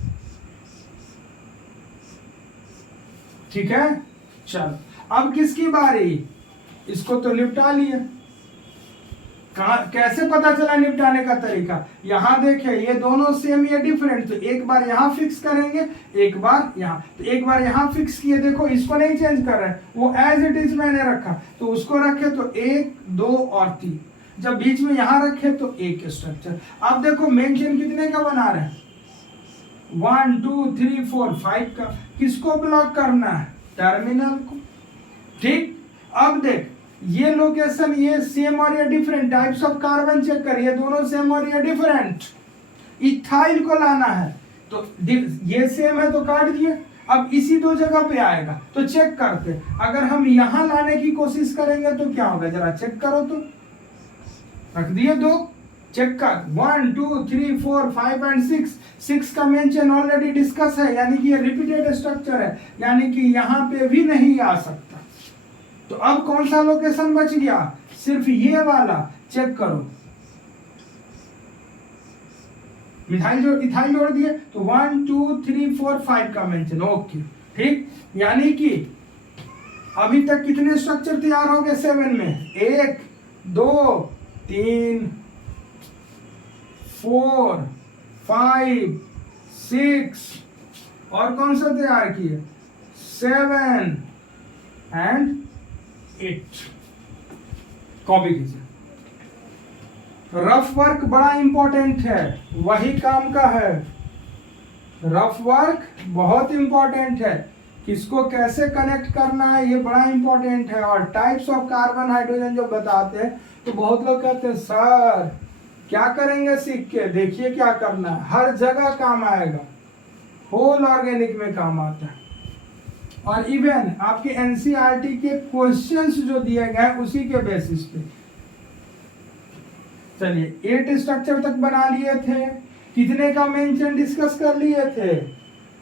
ठीक है, चल अब किसकी बारी? इसको तो निपटा लिया। कैसे पता चला निपटाने का तरीका? यहां देखे, ये दोनों सेम, ये डिफरेंट, तो एक बार यहां फिक्स करेंगे, एक बार यहां। तो एक बार यहां फिक्स किए, देखो इसको नहीं चेंज कर रहे हैं, वो एज इट इज मैंने रखा, तो उसको रखे तो 1, 2 और 3। जब बीच में यहां रखे तो एक स्ट्रक्चर। अब देखो मेन चेन कितने का बना रहे हैं? 1, 2, 3, 4, 5 का। किसको ब्लॉक करना है? टर्मिनल को। ठीक, अब देख, ये लोकेशन ये सेम और ये different, types of carbon check कर, ये दोनों सेम और ये डिफरेंट। इथाइल को लाना है तो ये सेम है तो काट दिए, अब इसी दो जगह पे आएगा, तो चेक करते। अगर हम यहां लाने की कोशिश करेंगे तो क्या होगा, जरा चेक करो। तो रख दिए दो, चेक कर, 1, 2, 3, 4, 5 एंड 6 का मेंशन ऑलरेडी डिस्कस है, यानी कि ये रिपीटेड स्ट्रक्चर है, यानी कि यहां पे भी नहीं आ सकता। तो अब कौन सा लोकेशन बच गया? सिर्फ ये वाला। चेक करो, मिथाइल इथाइल जोड़ दिए तो 1, 2, 3, 4, 5 का मेंशन। ओके, ठीक, यानी कि अभी तक कितने स्ट्रक्चर तैयार हो गए 7 में? 1, 2, 3, 4, 5, 6 और कौन सा तैयार किए? 7 एंड 8। कॉपी कीजिए। रफ वर्क बड़ा इंपॉर्टेंट है, वही काम का है। रफ वर्क बहुत इंपॉर्टेंट है, किसको कैसे कनेक्ट करना है ये बड़ा इंपॉर्टेंट है। और टाइप्स ऑफ कार्बन हाइड्रोजन जो बताते हैं तो बहुत लोग कहते हैं सर क्या करेंगे सीख के? देखिए क्या करना है, हर जगह काम आएगा, होल ऑर्गेनिक में काम आता है। और इवन आपके एनसीईआरटी के क्वेश्चंस जो दिए गए उसी के बेसिस पे। चलिए 8 स्ट्रक्चर तक बना लिए थे, कितने का मेन चेन डिस्कस कर लिए थे?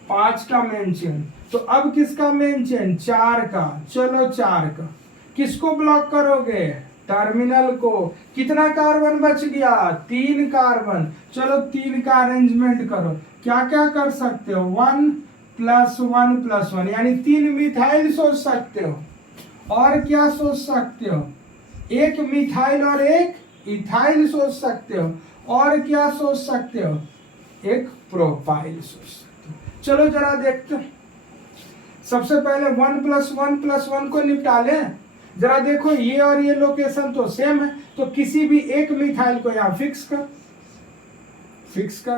5 का मेन चेन। तो अब किसका मेन चेन? 4 का। चलो 4 का, किसको ब्लॉक करोगे? टर्मिनल को। कितना कार्बन बच गया? 3 कार्बन। चलो 3 का अरेंजमेंट करो। क्या क्या कर सकते हो? 1 + 1 + 1, यानी 3 मिथाइल सोच सकते हो। और क्या सोच सकते हो? 1 मिथाइल और 1 इथाइल सोच सकते हो। और क्या सोच सकते हो? 1 प्रोपाइल सोच सकते हो। चलो जरा देखते हैं। सबसे पहले 1 + 1 + 1 को निपटा लें। जरा देखो, ये और ये लोकेशन तो सेम है, तो किसी भी एक मिथाइल को यहाँ फिक्स कर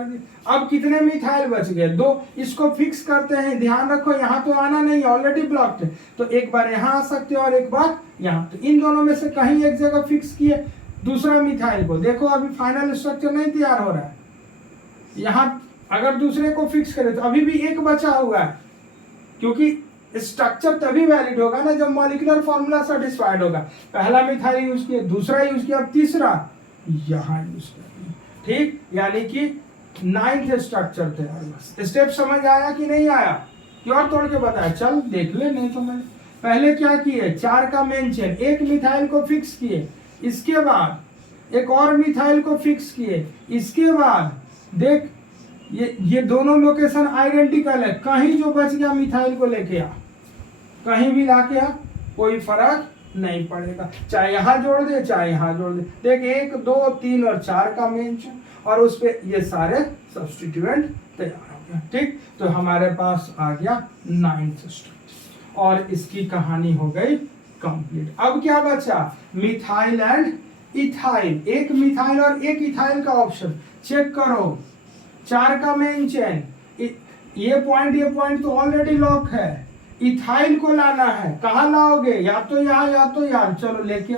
दी। अब कितने मिथाइल बच गए? 2। इसको फिक्स करते हैं, ध्यान रखो यहाँ तो आना नहीं, ऑलरेडी ब्लॉक्ड है, तो एक बार यहाँ आ सकते हो और एक बार यहाँ। तो इन दोनों में से कहीं एक जगह फिक्स किए दूसरा मिथाइल को। देखो अभी फाइनल स्ट्रक्चर नहीं तैयार हो रहा है। यहाँ अगर दूसरे को फिक्स करें तो अभी भी एक बचा हुआ है, क्योंकि स्ट्रक्चर तभी वैलिड होगा ना जब मॉलिक्यूलर फॉर्मूला सेटिस्फाइड होगा। पहला मिथाइल यूज किया, दूसरा यूज किया, अब तीसरा यहाँ यूज किया। ठीक, यानी कि 9th स्ट्रक्चर तैयार। बस स्टेप समझ आया कि नहीं आया? क्यों तोड़ के बताया? चल देख ले, नहीं समझ। पहले क्या किए? 4 का मेन चेन, 1 मिथाइल को फिक्स किए, इसके बाद एक और मिथाइल को फिक्स किए, इसके बाद देख ये दोनों लोकेशन आइडेंटिकल है, कहीं जो बच गया मिथाइल को लेके आ, कहीं भी लाके आ, कोई फर्क नहीं पड़ेगा, चाहे यहाँ जोड़ दे चाहे यहाँ जोड़ दे। देख 1 2 3 और 4 का मेन चेन, और उस पे ये सारे सब्स्टिट्यूएंट तैयार हो गया। ठीक, तो हमारे पास आ गया 9th स्ट्रक्चर और इसकी कहानी हो गई कंप्लीट। अब क्या बचा, मिथाइल एंड इथाइल, एक मिथाइल और एक इथाइल का ऑप्शन चेक करो। 4 का मेन चेन, ये पॉइंट तो ऑलरेडी लॉक है, इथाइल को लाना है, कहाँ लाओगे, या तो यहाँ या तो यहाँ, चलो लेके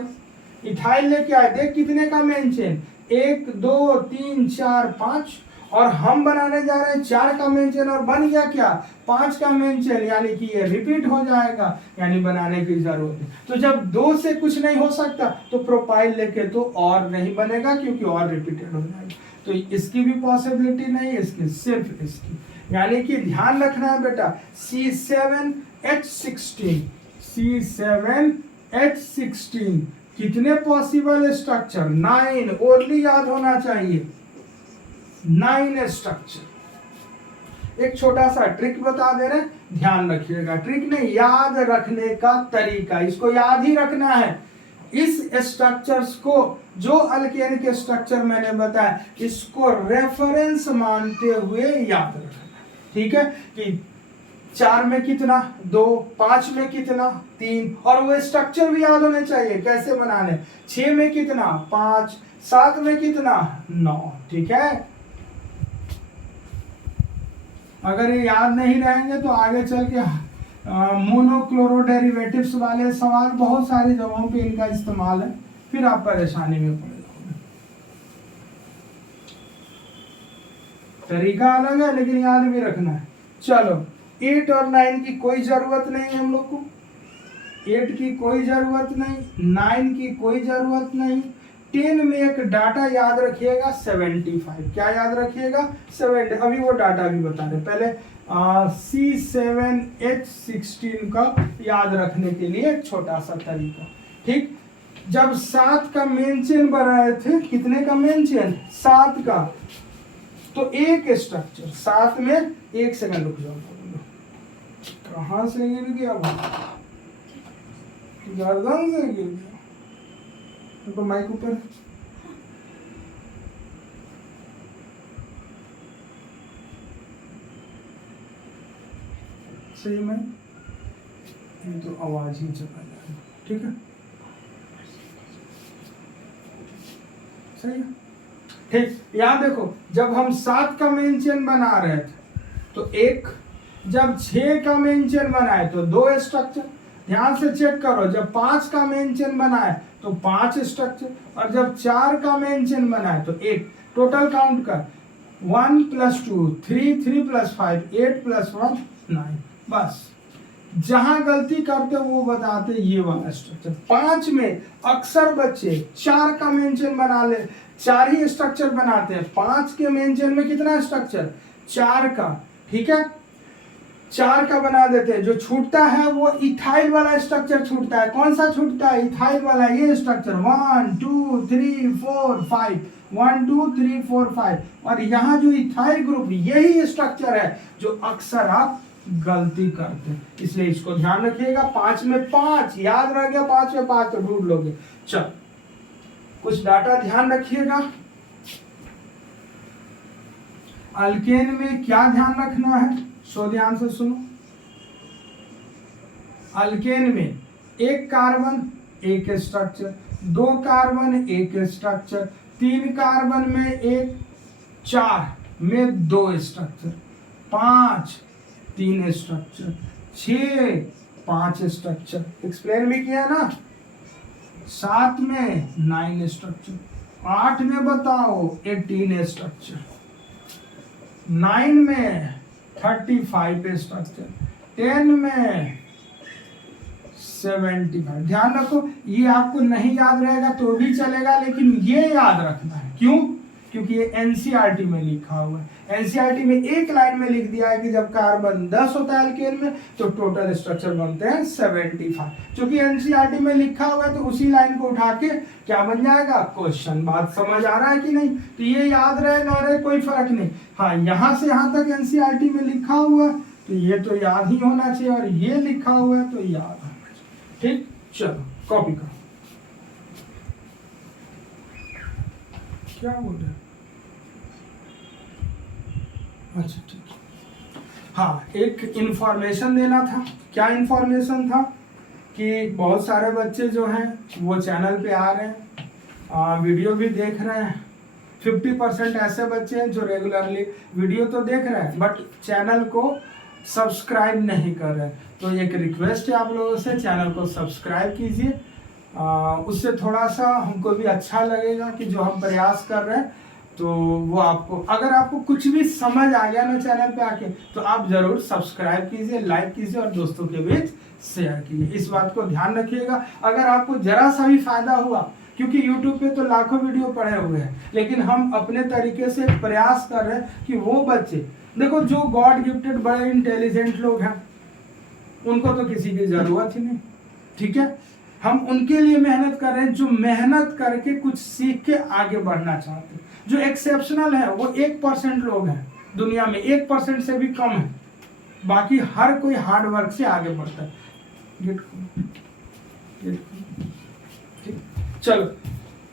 इथाइल लेके आए। देख कितने का मेन चेन, 1 2 3 4 5, और हम बनाने जा रहे हैं 4 का मेन चेन, और बन गया क्या 5 का मेन चेन, यानी कि ये रिपीट हो जाएगा, यानी बनाने की जरूरत है। तो जब 2 से कुछ नहीं हो सकता तो प्रोपाइल लेके तो और नहीं बनेगा, क्योंकि और रिपीटेड हो जाएगा। तो इसकी भी पॉसिबिलिटी नहीं है, इसकी सिर्फ इसकी, यानी कि ध्यान रखना है बेटा, C7H16 कितने पॉसिबल स्ट्रक्चर, 9, ओरली याद होना चाहिए, 9 स्ट्रक्चर। एक छोटा सा ट्रिक बता दे रहे, ध्यान रखिएगा, ट्रिक नहीं, याद रखने का तरीका, इसको याद ही रखना है। इस स्ट्रक्चर्स को, जो अल्केन के स्ट्रक्चर मैंने बताया, इसको रेफरेंस मानते हुए याद रखना, ठीक है, कि 4 में कितना 2, 5 में कितना 3, और वो स्ट्रक्चर भी याद होने चाहिए कैसे बनाने, 6 में कितना 5, 7 में कितना 9, ठीक है। अगर ये याद नहीं रहेंगे तो आगे चल के मोनोक्लोरो डेरिवेटिव्स वाले सवाल बहुत सारी जगहों पे इनका इस्तेमाल है, फिर आप परेशानी में पड़ जाओगे। तरीका अलग है लेकिन याद भी रखना है। चलो 8 और 9 की कोई जरूरत नहीं है हम लोग को, 8 की कोई जरूरत नहीं, 9 की कोई जरूरत नहीं। 10 में एक डाटा याद रखिएगा 75, क्या याद रखिएगा 70, अभी वो डाटा भी बता रहे, पहले C7H16 का याद रखने के लिए एक छोटा सा तरीका। ठीक, जब 7 का मेन चेन बनाए थे, कितने का मेन चेन 7 का, तो एक स्ट्रक्चर 7 में, 1 सेकंड रुक जाओ, कहां से गिर गया गर्दन से गिर गया, तो माइक ऊपर, सही में ये तो आवाज ही चला जाएगा, ठीक है, सही है। ठीक, यहाँ देखो, जब हम 7 का मेन चेन बना रहे थे तो एक, जब 6 का मेन चेन बनाए तो 2 स्ट्रक्चर, ध्यान से चेक करो, जब 5 का मेन चेन बनाए तो 5 स्ट्रक्चर, और जब 4 का मेन चेन बनाए तो 1, टोटल काउंट कर 1 + 2 3, 3 + 5 8 + 1 9, बस जहां गलती करते वो बताते ये वाला स्ट्रक्चर। 5 में अक्सर बच्चे 4 का मेन चेन बना ले, 4 ही स्ट्रक्चर बनाते हैं, 5 के मेन चेन में कितना स्ट्रक्चर 4 का, ठीक है, 4 का बना देते हैं। जो छूटता है वो इथाइल वाला स्ट्रक्चर छूटता है, कौन सा छूटता है इथाइल वाला, ये स्ट्रक्चर 1 2 3 4 5 1 2 3 4 5, और यहाँ जो इथाइल ग्रुप यही स्ट्रक्चर है जो अक्सर आप गलती करते हैं, इसलिए इसको ध्यान रखिएगा। 5 में 5 याद रह गया, 5 में 5 तो ढूंढ लोगे। चल कुछ डाटा ध्यान रखिएगा, अल्केन में क्या ध्यान रखना है, सो ध्यान से सुनो। अल्केन में 1 carbon 1 structure, 2 carbon 1 structure, 3 carbon में 1, 4 में 2 स्ट्रक्चर, 5 3 स्ट्रक्चर, 6 5 स्ट्रक्चर, एक्सप्लेन भी किया ना, 7 में 9 स्ट्रक्चर, 8 में बताओ 18 स्ट्रक्चर, 9 में 35 स्ट्रक्चर, 10 में 75। ध्यान रखो, ये आपको नहीं याद रहेगा तो भी चलेगा, लेकिन ये याद रखना है, क्यों, क्योंकि ये एनसीईआरटी में लिखा हुआ है। एनसीईआरटी में एक लाइन में लिख दिया है कि जब कार्बन 10 होता है एल्केन में तो टोटल स्ट्रक्चर बनते हैं 75। क्योंकि एनसीईआरटी में लिखा हुआ है तो उसी लाइन को उठा के क्या बन जाएगा क्वेश्चन। बात समझ आ रहा है कि नहीं? तो ये याद रहे ना रहे कोई फर्क नहीं। हाँ, यहाँ से यहाँ तक एनसीईआरटी में लिखा हुआ है तो ये तो याद ही होना चाहिए, और ये लिखा हुआ है तो याद होना चाहिए। ठीक, चलो कॉपी करो। क्या बोल रहे? अच्छा ठीक। हाँ, एक इंफॉर्मेशन देना था। क्या इंफॉर्मेशन था कि बहुत सारे बच्चे जो हैं वो चैनल पे आ रहे हैं, वीडियो भी देख रहे हैं। 50% ऐसे बच्चे हैं जो रेगुलरली वीडियो तो देख रहे हैं बट चैनल को सब्सक्राइब नहीं कर रहे। तो एक रिक्वेस्ट है आप लोगों से, चैनल को सब्सक्राइब कीजिए। उससे थोड़ा सा हमको भी अच्छा लगेगा कि जो हम प्रयास कर रहे हैं तो वो आपको, अगर आपको कुछ भी समझ आ गया ना चैनल पे आके तो आप जरूर सब्सक्राइब कीजिए, लाइक कीजिए और दोस्तों के बीच शेयर कीजिए। इस बात को ध्यान रखिएगा। अगर आपको जरा सा भी फायदा हुआ, क्योंकि YouTube पे तो लाखों वीडियो पड़े हुए हैं, लेकिन हम अपने तरीके से प्रयास कर रहे हैं कि वो बच्चे, देखो जो गॉड गिफ्टेड बड़े इंटेलिजेंट लोग हैं उनको तो किसी की जरूरत ही नहीं, ठीक है। हम उनके लिए मेहनत कर रहे हैं जो मेहनत करके कुछ सीख के आगे बढ़ना चाहते हैं। जो एक्सेप्शनल है वो 1% लोग हैं दुनिया में, 1% से भी कम है। बाकी हर कोई हार्ड वर्क से आगे बढ़ता है। चलो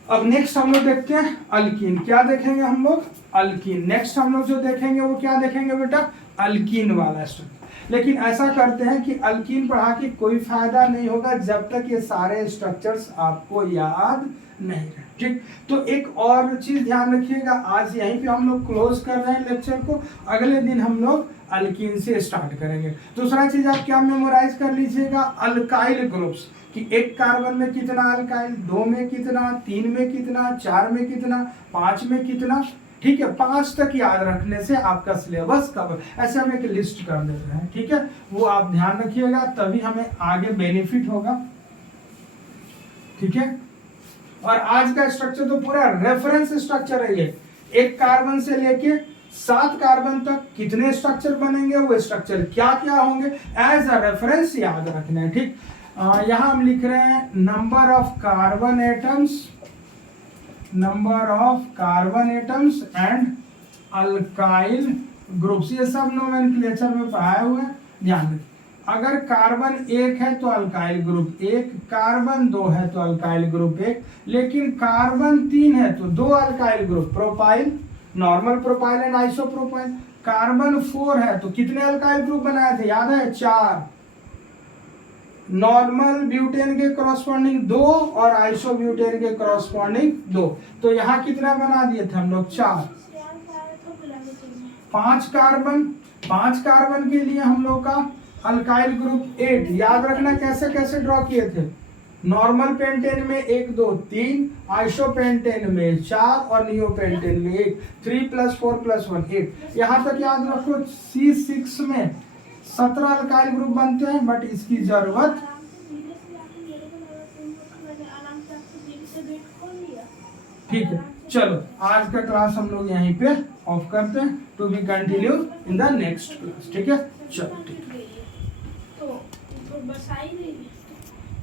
अब नेक्स्ट हम लोग देखते हैं अल्कीन। क्या देखेंगे हम लोग? अल्कीन। नेक्स्ट हम लोग जो देखेंगे वो क्या देखेंगे बेटा? अल्कीन वाला स्ट्रक्चर। लेकिन ऐसा करते हैं कि अल्कीन पढ़ा के कोई फायदा नहीं होगा जब तक ये सारे स्ट्रक्चर्स आपको याद नहीं रहे, ठीक। तो एक और चीज ध्यान रखिएगा, आज यहीं पे हम लोग क्लोज कर रहे हैं लेक्चर को। अगले दिन हम लोग अल्कीन से स्टार्ट करेंगे। दूसरा चीज आप क्या मेमोराइज कर लीजिएगा? अल्काइल ग्रुप्स, कि एक कार्बन में कितना अल्काइल, 2 में कितना, 3 में कितना, 4 में कितना, 5 में कितना, ठीक है। 5 तक याद रखने से आपका सिलेबस कवर। ऐसे हम एक लिस्ट कर देते हैं, ठीक है। वो आप ध्यान रखिएगा, तभी हमें आगे बेनिफिट होगा, ठीक है। और आज का स्ट्रक्चर तो पूरा रेफरेंस स्ट्रक्चर है ये। एक कार्बन से लेके 7 कार्बन तक कितने स्ट्रक्चर बनेंगे, वो स्ट्रक्चर क्या क्या होंगे, एज अ रेफरेंस याद रखना है, ठीक। यहां हम लिख रहे हैं number of carbon atoms and alkyl groups. ये सब नोमेनक्लेचर में पढ़ाए हुए हैं, ध्यान रखिए। अगर कार्बन 1 है तो अल्काइल ग्रुप 1, कार्बन 2 है तो अल्काइल ग्रुप 1, लेकिन कार्बन 3 है तो 2 alkyl group, propyl, normal propyl and isopropyl. Carbon 4 है तो कितने अल्काइल ग्रुप बनाए थे, याद है? 4। नॉर्मल ब्यूटेन के करस्पॉन्डिंग 2 और आइसोब्यूटेन के करस्पॉन्डिंग 2। तो यहाँ कितना बना दिए थे हम लोग? 4। 5 कार्बन के लिए हम लोग का अल्काइल ग्रुप 8। याद रखना कैसे कैसे ड्रॉ किए थे। नॉर्मल पेंटेन में 1 2 3, आइसोपेंटेन में 4 और नियोपेंटेन में 1। 3 + 4 + 1 8। यहाँ तक याद रखो। C6 में 17 अल्काइल ग्रुप बनते हैं, बट इसकी जरूरत, ठीक है। चलो आज का क्लास हम लोग यहीं पे ऑफ करते हैं, to be continue in the next class, ठीक है। चलो ठीक है। तो बस आई नहीं।